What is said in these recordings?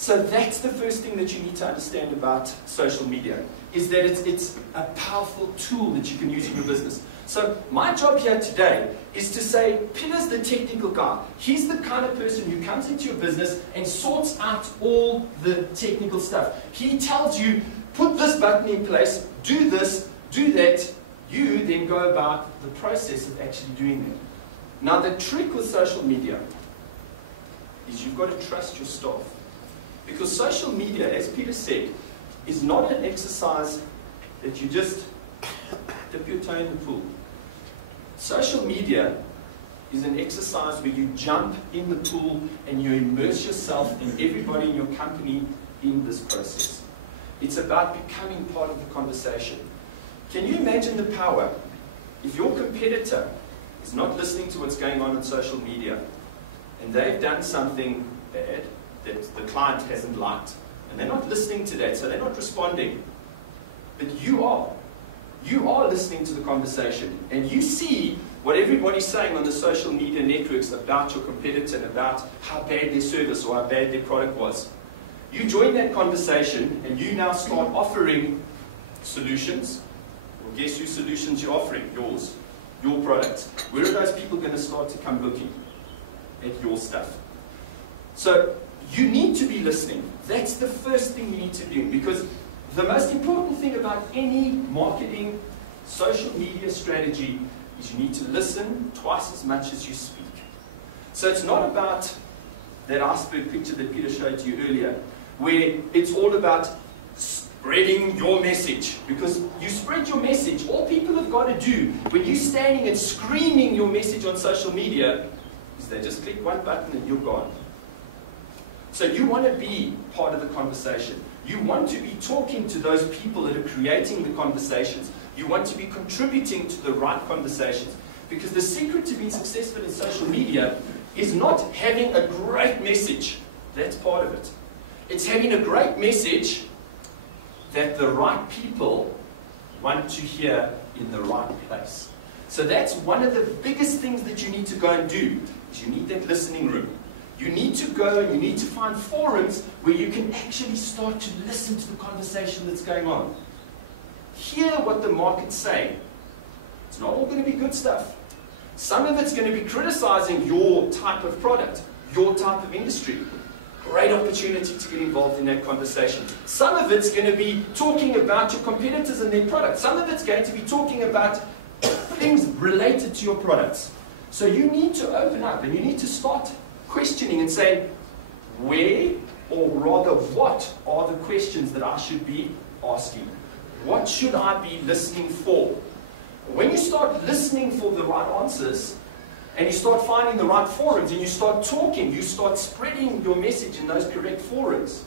So that's the first thing that you need to understand about social media, is that it's a powerful tool that you can use in your business. So my job here today is to say, Peter's the technical guy. He's the kind of person who comes into your business and sorts out all the technical stuff. He tells you, put this button in place, do this, do that. You then go about the process of actually doing it. Now the trick with social media is you've got to trust your staff. Because social media, as Peter said, is not an exercise that you just dip your toe in the pool. Social media is an exercise where you jump in the pool and you immerse yourself and everybody in your company in this process. It's about becoming part of the conversation. Can you imagine the power if your competitor is not listening to what's going on social media and they've done something bad that the client hasn't liked, and they're not listening to that, so they're not responding, but you are. You are listening to the conversation, and you see what everybody's saying on the social media networks about your competitor and about how bad their service or how bad their product was. You join that conversation, and you now start offering solutions. Well, guess whose solutions you're offering? Yours. Your products. Where are those people going to start to come looking at your stuff? So you need to be listening. That's the first thing you need to do, because the most important thing about any marketing, social media strategy is you need to listen twice as much as you speak. So it's not about that iceberg picture that Peter showed to you earlier, where it's all about spreading your message. Because you spread your message, all people have got to do when you're standing and screaming your message on social media is they just click one button and you're gone. So you want to be part of the conversation. You want to be talking to those people that are creating the conversations. You want to be contributing to the right conversations. Because the secret to being successful in social media is not having a great message. That's part of it. It's having a great message that the right people want to hear in the right place. So that's one of the biggest things that you need to go and do, is you need that listening room. You need to go and you need to find forums where you can actually start to listen to the conversation that's going on. Hear what the market's saying. It's not all going to be good stuff. Some of it's going to be criticizing your type of product, your type of industry. Great opportunity to get involved in that conversation. Some of it's going to be talking about your competitors and their products. Some of it's going to be talking about things related to your products. So you need to open up and you need to start questioning and saying, where, or rather what, are the questions that I should be asking? What should I be listening for? When you start listening for the right answers, and you start finding the right forums, and you start talking, you start spreading your message in those correct forums,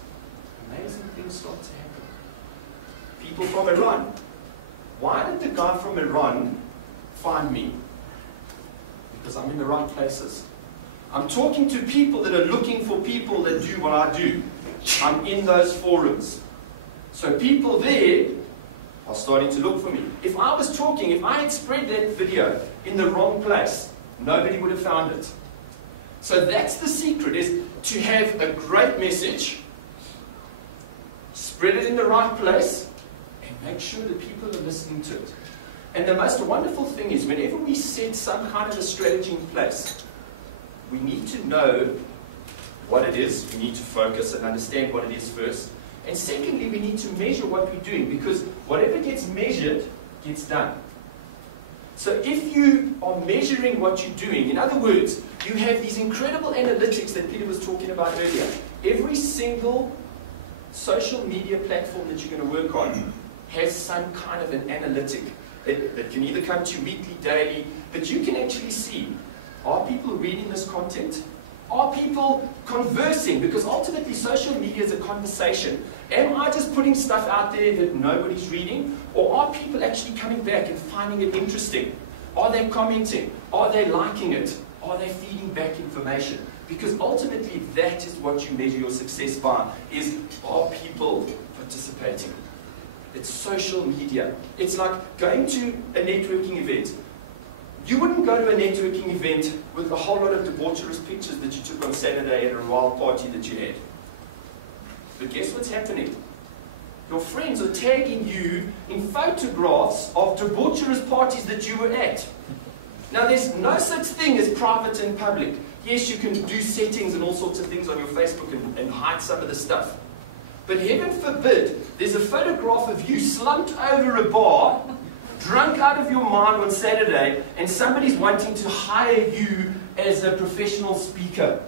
amazing things start to happen. People from Iran. Why did the guy from Iran find me? Because I'm in the right places. I'm talking to people that are looking for people that do what I do. I'm in those forums. So people there are starting to look for me. If I was talking, if I had spread that video in the wrong place, nobody would have found it. So that's the secret, is to have a great message, spread it in the right place, and make sure that people are listening to it. And the most wonderful thing is, whenever we set some kind of a strategy in place, we need to know what it is. We need to focus and understand what it is first. And secondly, we need to measure what we're doing, because whatever gets measured gets done. So if you are measuring what you're doing, in other words, you have these incredible analytics that Peter was talking about earlier. Every single social media platform that you're going to work on has some kind of an analytic that can either come to you weekly, daily, but you can actually see, are people reading this content? Are people conversing? Because ultimately social media is a conversation. Am I just putting stuff out there that nobody's reading? Or are people actually coming back and finding it interesting? Are they commenting? Are they liking it? Are they feeding back information? Because ultimately that is what you measure your success by, is, are people participating? It's social media. It's like going to a networking event. You wouldn't go to a networking event with a whole lot of debaucherous pictures that you took on Saturday at a wild party that you had. But guess what's happening? Your friends are tagging you in photographs of debaucherous parties that you were at. Now, there's no such thing as private and public. Yes, you can do settings and all sorts of things on your Facebook and hide some of the stuff. But heaven forbid, there's a photograph of you slumped over a bar, drunk out of your mind on Saturday, and somebody's wanting to hire you as a professional speaker.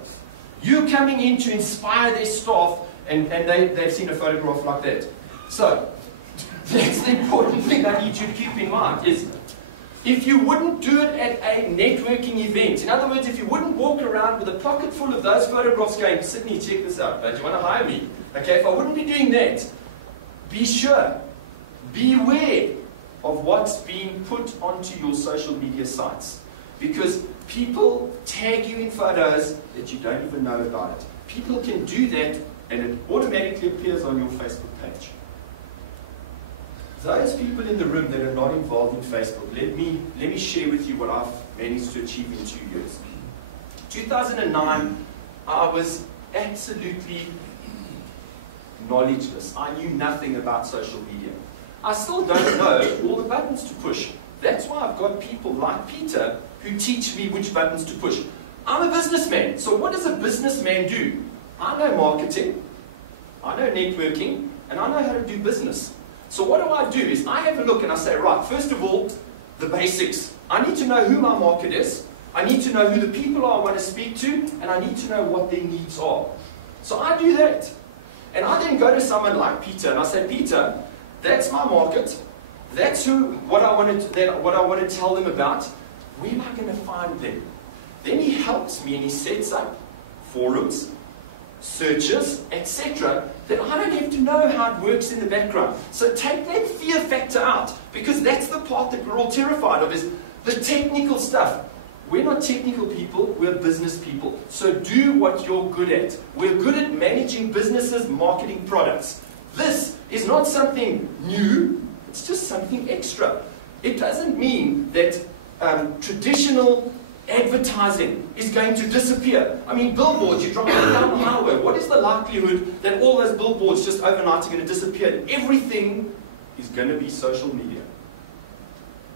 You're coming in to inspire their staff, and they've seen a photograph like that. So, that's the important thing I need you to keep in mind, is if you wouldn't do it at a networking event, in other words, if you wouldn't walk around with a pocket full of those photographs going, Sydney, check this out, do you want to hire me? Okay, if I wouldn't be doing that, be sure, beware of what's being put onto your social media sites. Because people tag you in photos that you don't even know about it. People can do that, and it automatically appears on your Facebook page. Those people in the room that are not involved in Facebook, let me share with you what I've managed to achieve in 2 years. 2009, I was absolutely knowledgeless. I knew nothing about social media. I still don't know all the buttons to push. That's why I've got people like Peter who teach me which buttons to push. I'm a businessman, so what does a businessman do? I know marketing, I know networking, and I know how to do business. So what do is I have a look and I say, right, first of all, the basics. I need to know who my market is, I need to know who the people are I want to speak to, and I need to know what their needs are. So I do that. And I then go to someone like Peter and I say, Peter, that's my market, that's what I want to tell them about. Where am I going to find them? Then he helps me and he sets up forums, searches, etc., that I don't have to know how it works in the background. So take that fear factor out, because that's the part that we're all terrified of, is the technical stuff. We're not technical people, we're business people. So do what you're good at. We're good at managing businesses, marketing products. This is not something new, it's just something extra. It doesn't mean that traditional advertising is going to disappear. I mean, billboards, you drive down the highway, what is the likelihood that all those billboards just overnight are going to disappear? Everything is going to be social media.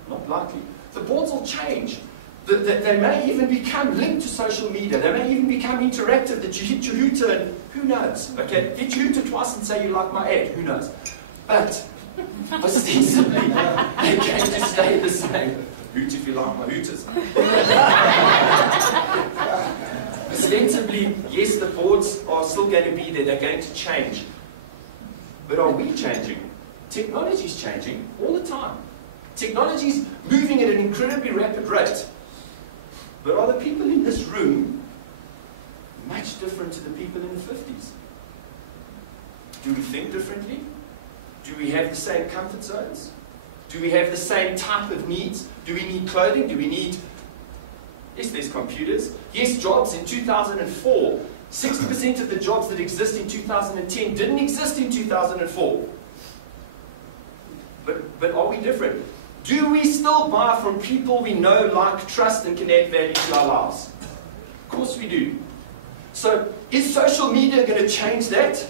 Not likely. The boards will change. They may even become linked to social media. They may even become interactive, that you hit your hooter and who knows? Okay, hit your hooter twice and say you like my ad, who knows? But ostensibly, they're going to stay the same. Hoot if you like my hooters. Ostensibly, yes, the boards are still going to be there, they're going to change. But are we changing? Technology is changing all the time. Technology is moving at an incredibly rapid rate. But are the people in this room much different to the people in the 50s? Do we think differently? Do we have the same comfort zones? Do we have the same type of needs? Do we need clothing? Do we need... Yes, there's computers. Yes, jobs in 2004. 60% of the jobs that exist in 2010 didn't exist in 2004. But are we different? Do we still buy from people we know, like, trust, and can add value to our lives? Of course we do. So, is social media going to change that?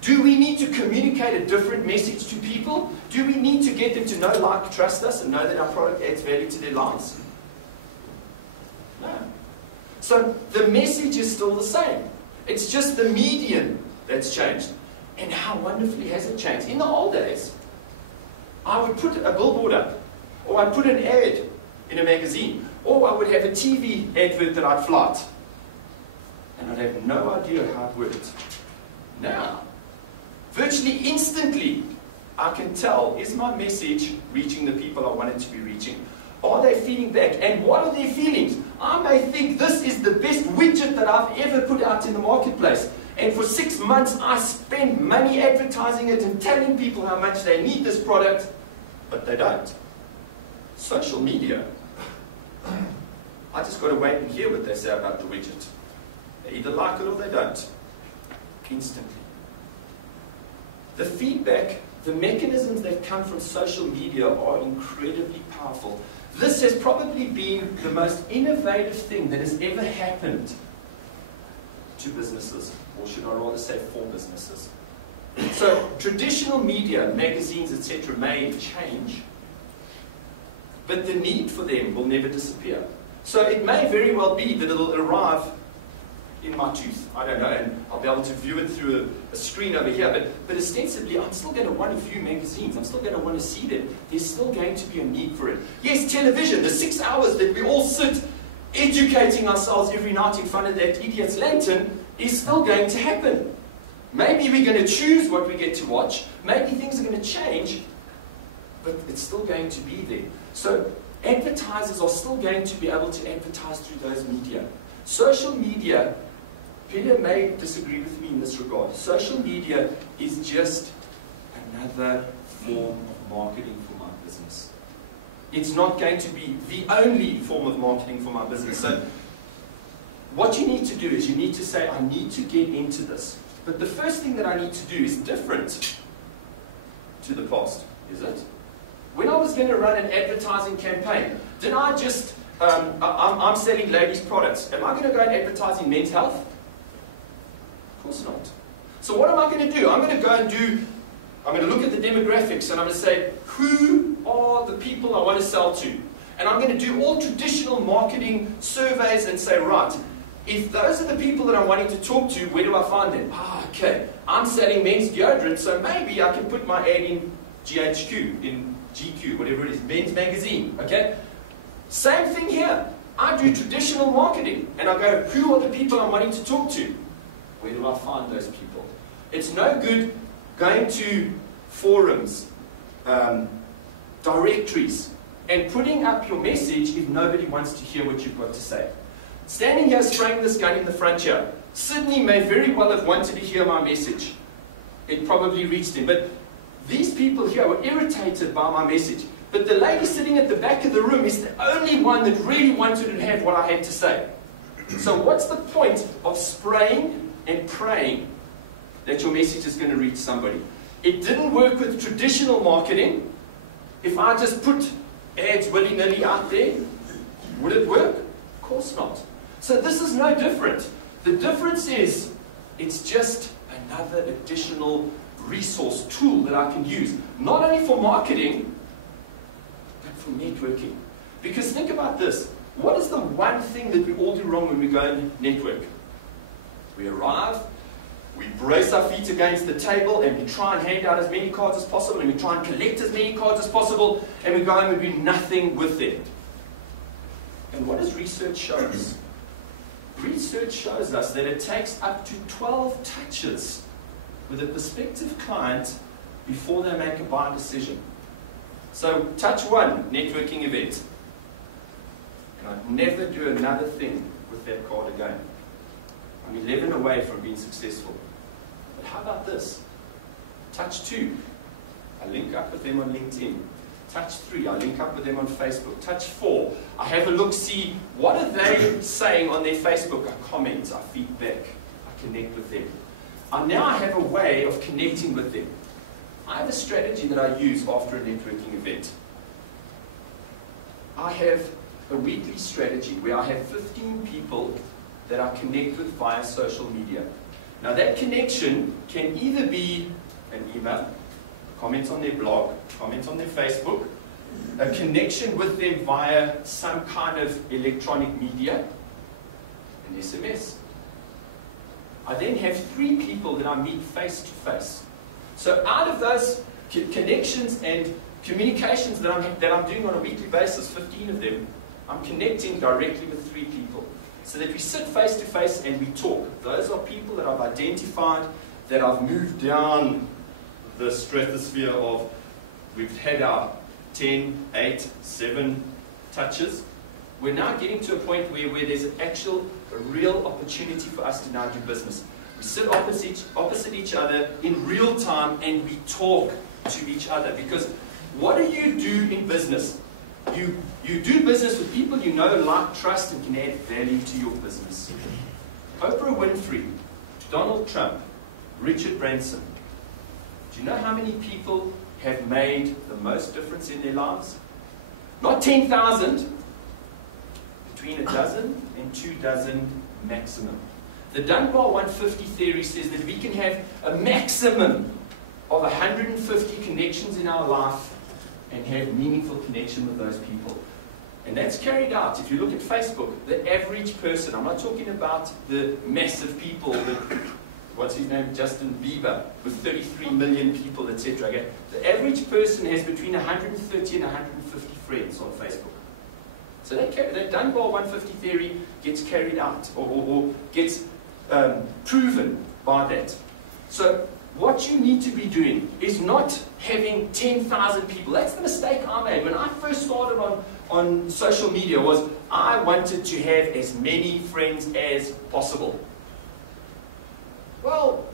Do we need to communicate a different message to people? Do we need to get them to know, like, trust us, and know that our product adds value to their lives? No. So the message is still the same. It's just the medium that's changed. And how wonderfully has it changed? In the old days, I would put a billboard up, or I'd put an ad in a magazine, or I would have a TV advert that I'd flout. And I'd have no idea how it worked. Now, virtually instantly, I can tell, is my message reaching the people I want it to be reaching? Are they feeling back? And what are their feelings? I may think this is the best widget that I've ever put out in the marketplace. And for 6 months, I spend money advertising it and telling people how much they need this product, but they don't. Social media. I just got to wait and hear what they say about the widget. They either like it or they don't. Instantly. The feedback, the mechanisms that come from social media are incredibly powerful. This has probably been the most innovative thing that has ever happened to businesses. or should I rather say for businesses. So traditional media, magazines, etc. may change, but the need for them will never disappear. So it may very well be that it'll arrive in my tooth, I don't know, and I'll be able to view it through a screen over here, but ostensibly I'm still going to want to view magazines, I'm still going to want to see them. There's still going to be a need for it. Yes, television, the 6 hours that we all sit educating ourselves every night in front of that idiot's lantern is still going to happen. Maybe we're going to choose what we get to watch, maybe things are going to change, but it's still going to be there. So advertisers are still going to be able to advertise through those media. Social media, Peter may disagree with me in this regard. Social media is just another form of marketing for my business. It's not going to be the only form of marketing for my business. So what you need to do is you need to say, I need to get into this. But the first thing that I need to do is different to the past, is it? When I was going to run an advertising campaign, did I just, I'm selling ladies' products. Am I going to go and advertise in men's health? Of course not. So what am I going to do? I'm going to look at the demographics and I'm going to say, who are the people I want to sell to? And I'm going to do all traditional marketing surveys and say, right, if those are the people that I'm wanting to talk to, where do I find them? Okay, I'm selling men's deodorant, so maybe I can put my ad in GHQ, in GQ, whatever it is, men's magazine, okay? Same thing here. I do traditional marketing, and I go, who are the people I'm wanting to talk to? Where do I find those people? It's no good going to forums, directories, and putting up your message if nobody wants to hear what you've got to say. Standing here spraying this gun in the front here, Sydney may very well have wanted to hear my message. It probably reached him, but these people here were irritated by my message. But the lady sitting at the back of the room is the only one that really wanted to have what I had to say. So what's the point of spraying and praying that your message is going to reach somebody? It didn't work with traditional marketing. If I just put ads willy-nilly out there, would it work? Of course not. So this is no different. The difference is, it's just another additional resource, tool that I can use, not only for marketing, but for networking. Because think about this, what is the one thing that we all do wrong when we go and network? We arrive, we brace our feet against the table, and we try and hand out as many cards as possible, and we try and collect as many cards as possible, and we go home and do nothing with them. And what does research show us? Research shows us that it takes up to 12 touches with a prospective client before they make a buy decision. So, touch one, networking event. And I'd never do another thing with that card again. I'm 11 away from being successful. But how about this? Touch two, I link up with them on LinkedIn. Touch three, I link up with them on Facebook. Touch four, I have a look, see what are they saying on their Facebook. I comment, I feedback, I connect with them. Now I have a way of connecting with them. I have a strategy that I use after a networking event. I have a weekly strategy where I have 15 people that I connect with via social media. Now that connection can either be an email, comment on their blog, comment on their Facebook, a connection with them via some kind of electronic media, an SMS. I then have 3 people that I meet face to face. So out of those connections and communications that I'm doing on a weekly basis, 15 of them, I'm connecting directly with 3 people. So that we sit face to face and we talk. Those are people that I've identified, that I've moved down the stratosphere of, we've had our 10, 8, 7 touches. We're now getting to a point where there's a real opportunity for us to now do business. We sit opposite each other in real time and we talk to each other. Because what do you do in business? You do business with people you know, like, trust, and can add value to your business. Oprah Winfrey, Donald Trump, Richard Branson. Do you know how many people have made the most difference in their lives? Not 10,000, between 12 and 24 maximum. The Dunbar 150 theory says that we can have a maximum of 150 connections in our life and have meaningful connection with those people. And that's carried out. If you look at Facebook, the average person, I'm not talking about the massive people, what's his name, Justin Bieber, with 33 million people, etc. Okay? The average person has between 130 and 150 friends on Facebook. So that Dunbar 150 theory gets carried out, or gets proven by that. So what you need to be doing is not having 10,000 people. That's the mistake I made. When I first started on social media, was I wanted to have as many friends as possible. Well,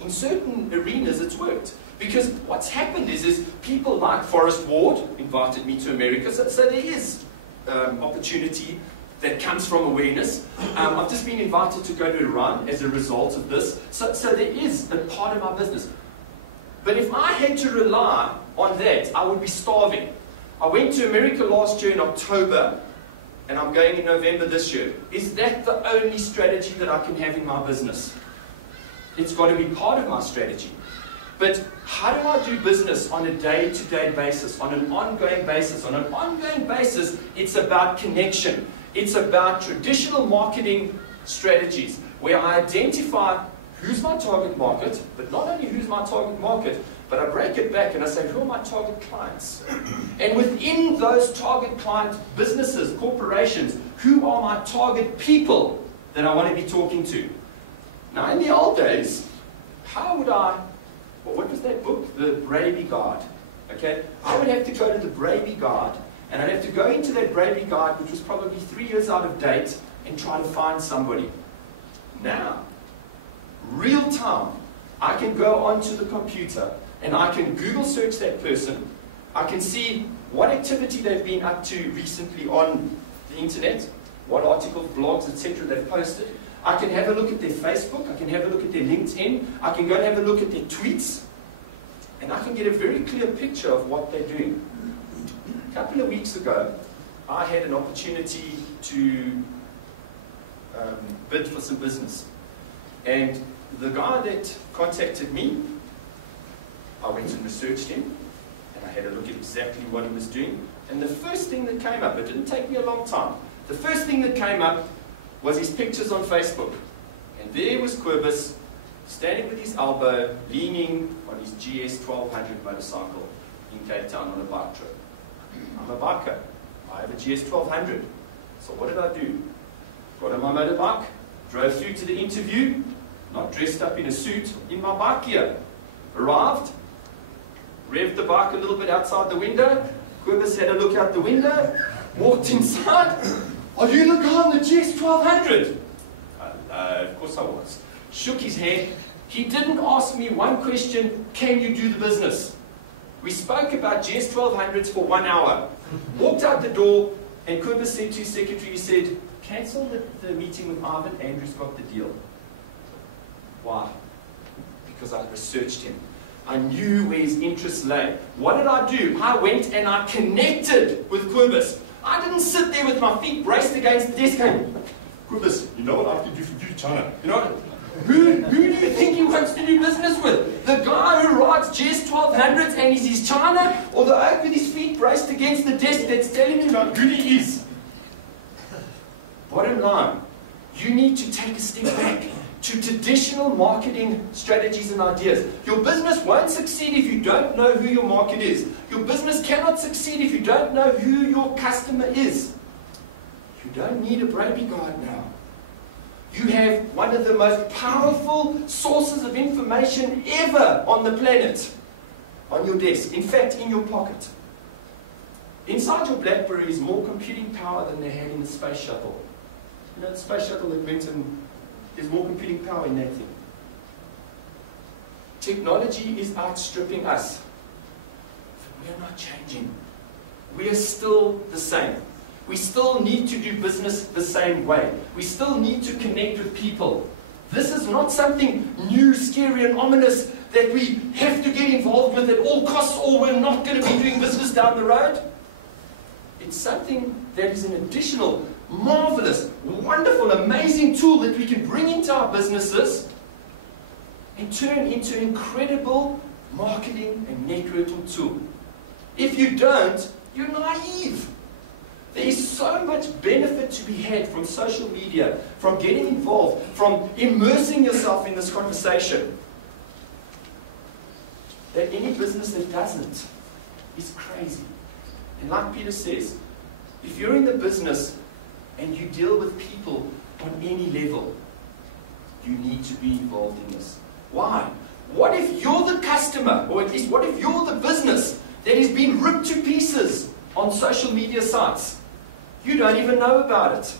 in certain arenas it's worked. Because what's happened is people like Forrest Ward invited me to America, so there is opportunity that comes from awareness. I've just been invited to go to Iran as a result of this. So there is a part of my business. But if I had to rely on that, I would be starving. I went to America last year in October, and I'm going in November this year. Is that the only strategy that I can have in my business? It's got to be part of my strategy. But how do I do business on a day-to-day basis, on an ongoing basis? On an ongoing basis, it's about connection. It's about traditional marketing strategies where I identify who's my target market, but not only who's my target market, but I break it back and I say, who are my target clients? And within those target client businesses, corporations, who are my target people that I want to be talking to? Now, in the old days, how would I, well, what was that book? The Braby Guide. Okay? I would have to go to the Braby Guide, and I'd have to go into that Braby Guide, which was probably 3 years out of date, and try to find somebody. Now, real time, I can go onto the computer and I can Google search that person. I can see what activity they've been up to recently on the internet, what articles, blogs, etc. they've posted. I can have a look at their Facebook, I can have a look at their LinkedIn, I can go and have a look at their tweets, and I can get a very clear picture of what they're doing. A couple of weeks ago, I had an opportunity to bid for some business. And the guy that contacted me, I went and researched him, and I had a look at exactly what he was doing. And the first thing that came up, it didn't take me a long time, the first thing that came up was his pictures on Facebook. And there was Quibus, standing with his elbow, leaning on his GS 1200 motorcycle in Cape Town on a bike trip. I'm a biker. I have a GS 1200. So what did I do? Got on my motorbike, drove through to the interview, not dressed up in a suit, in my bike gear. Arrived, revved the bike a little bit outside the window. Quibus had a look out the window, walked inside. Are you the guy on the GS 1200? Of course I was. Shook his head. He didn't ask me one question, can you do the business? We spoke about GS 1200s for 1 hour. Walked out the door, and Quibus said to his secretary, he said, cancel the meeting with Ivan, Andrew's got the deal. Why? Because I researched him. I knew where his interests lay. What did I do? I went and I connected with Quibus. I didn't sit there with my feet braced against the desk going, Quibus, you know what I can do for you, China? You know, who do you think he wants to do business with? The guy who rides GS 1200s and is his China, or the oak with his feet braced against the desk that's telling him how good he is? Bottom line, you need to take a step back to traditional marketing strategies and ideas. Your business won't succeed if you don't know who your market is. Your business cannot succeed if you don't know who your customer is. You don't need a Braby Guide now. You have one of the most powerful sources of information ever on the planet on your desk. In fact, in your pocket. Inside your BlackBerry is more computing power than they had in the space shuttle. You know, the space shuttle that went and there's more computing power in that thing. Technology is outstripping us. But we are not changing. We are still the same. We still need to do business the same way. We still need to connect with people. This is not something new, scary, and ominous that we have to get involved with at all costs, or we're not going to be doing business down the road. It's something that is an additional marvelous, wonderful, amazing tool that we can bring into our businesses and turn into an incredible marketing and networking tool. If you don't, you're naive. There is so much benefit to be had from social media, from getting involved, from immersing yourself in this conversation, that any business that doesn't is crazy. And like Peter says, if you're in the business and you deal with people on any level, you need to be involved in this. Why? What if you're the customer, or at least what if you're the business that is being ripped to pieces on social media sites? You don't even know about it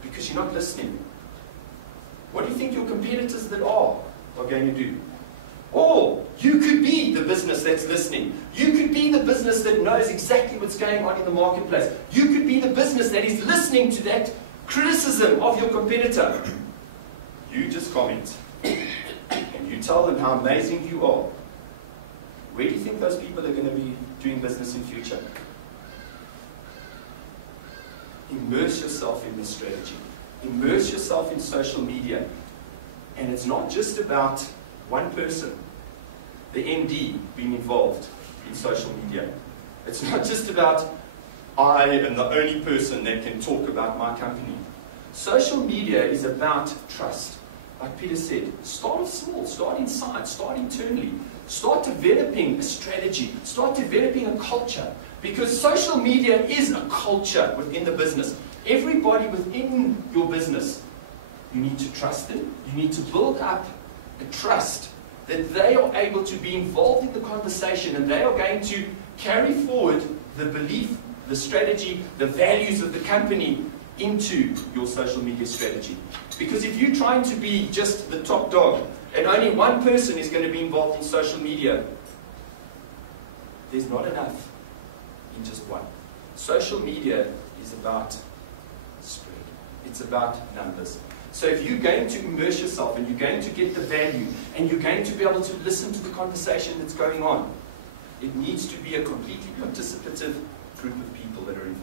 because you're not listening. What do you think your competitors that are going to do? Or you could be the business that's listening. You could be the business that knows exactly what's going on in the marketplace. You could be the business that is listening to that criticism of your competitor. You just comment. And you tell them how amazing you are. Where do you think those people are going to be doing business in future? Immerse yourself in this strategy. Immerse yourself in social media. And it's not just about one person, the MD, being involved in social media. It's not just about, I am the only person that can talk about my company. Social media is about trust. Like Peter said, start off small, start inside, start internally. Start developing a strategy, start developing a culture. Because social media is a culture within the business. Everybody within your business, you need to trust them. You need to build up a trust that they are able to be involved in the conversation and they are going to carry forward the belief, the strategy, the values of the company into your social media strategy. Because if you're trying to be just the top dog and only one person is going to be involved in social media, there's not enough in just one. Social media is about spread. It's about numbers. So if you're going to immerse yourself and you're going to get the value and you're going to be able to listen to the conversation that's going on, it needs to be a completely participative group of people that are involved.